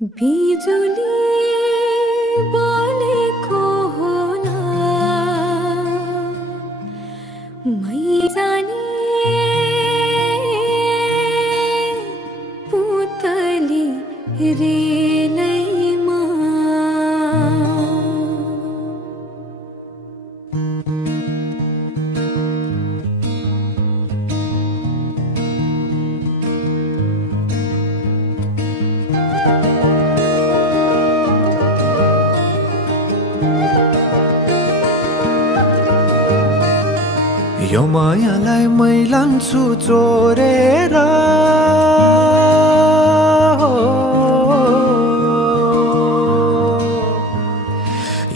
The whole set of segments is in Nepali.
बिजुली बोलेको होला मै जाने पुतली रेलैमा यो मायालाई मै लान्छु चोरेर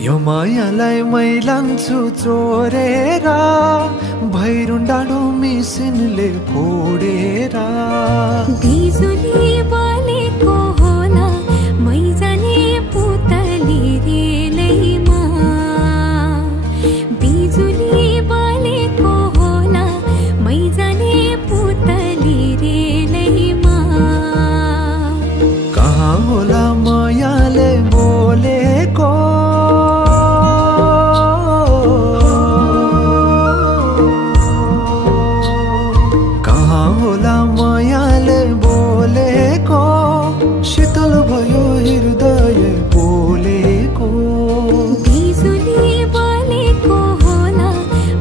यो मायालाई मै लान्छु चोरेर भैरुन डाँडो मिसिनले फोडेर बिजुली बोलेको होला मै जाने पुतली रेलैमा बिजुली बोलेको होला मै जाने पुतली रेलैमा कहाँ होला मायाले बोलेको कहाँ होला मायाले बोलेको शीतल भयो हृदय बोलेको बिजुली बोलेको होला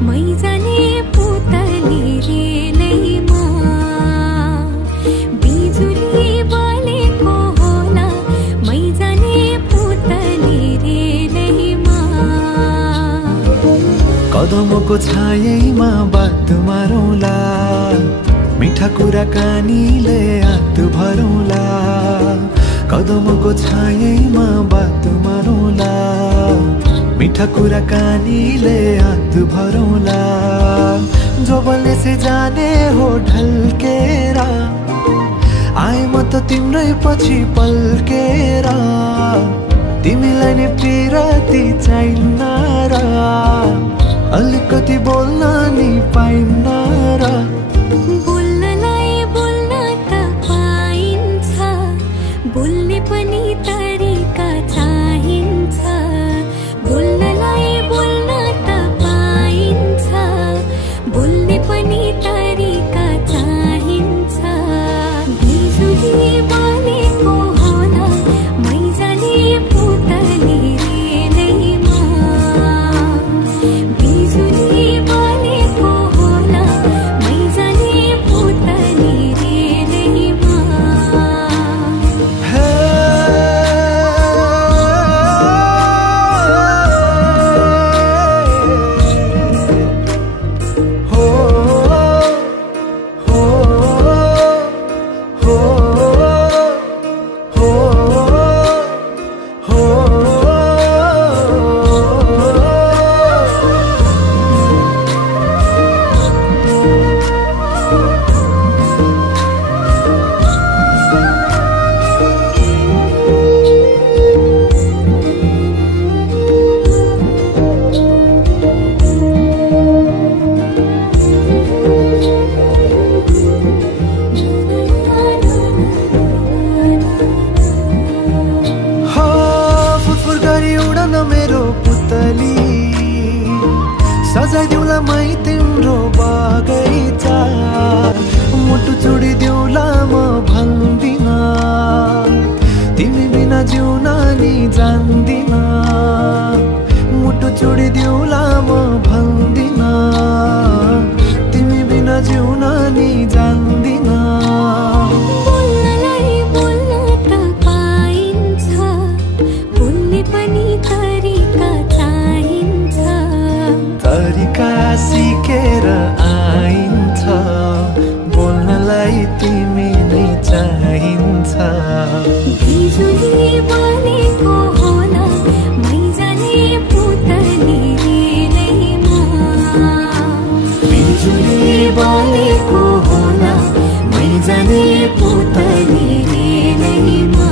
मै जाने पुतली रेलैमा बिजुली बोलेको होला मै जाने पुतली रेलैमा कदमको छायैमा बात मारौँला मिठा कुराकानीले हात भरौँला कदमको छायैमा बात मारौँला मिठा कुराकानीले हात भरौँला जो बोल्ने से जाने हो ढल्केर आए म त तिम्रै पछि पल्केर तिमीलाई नि पिरती चाहिन्न र अलिकति बोल्न नि पाइन्न र बोल्नलाई बोल्न त पाइन्छ बोल्ने पनि तरिका चाहिन्छ बोल्नलाई बोल्न त पाइन्छ बोल्ने पनि तरिका चाहिन्छ बिजुली बोलेको होला मै जाने पुतली रेलैमा बिजुली बोलेको होला मै जाने पुतली रेलैमा हे हो हो हो हो फुरफुर गरी उडन मेरो पुतली सजाइदिउँला मै तिम्रो बगैँचा मुटु चुडिदिउँला म भन्दिन तिमी बिना जिउन नि जान्दिन मुटु चुडिदिउँला म भन्दिन तिमी बिना जिउन नि जान्दिन बोल्नलाई बोल्न त पाइन्छ बोल्ने पनि तरिका चाहिन्छ तरिका सिकेर आइन्छ बोल्नलाई तिमी नै चाहिन्छ बिजुली बोलेको होला मै जाने पुतली रेलैमा बिजुली बोलेको होला मै जाने पुतली रेलैमा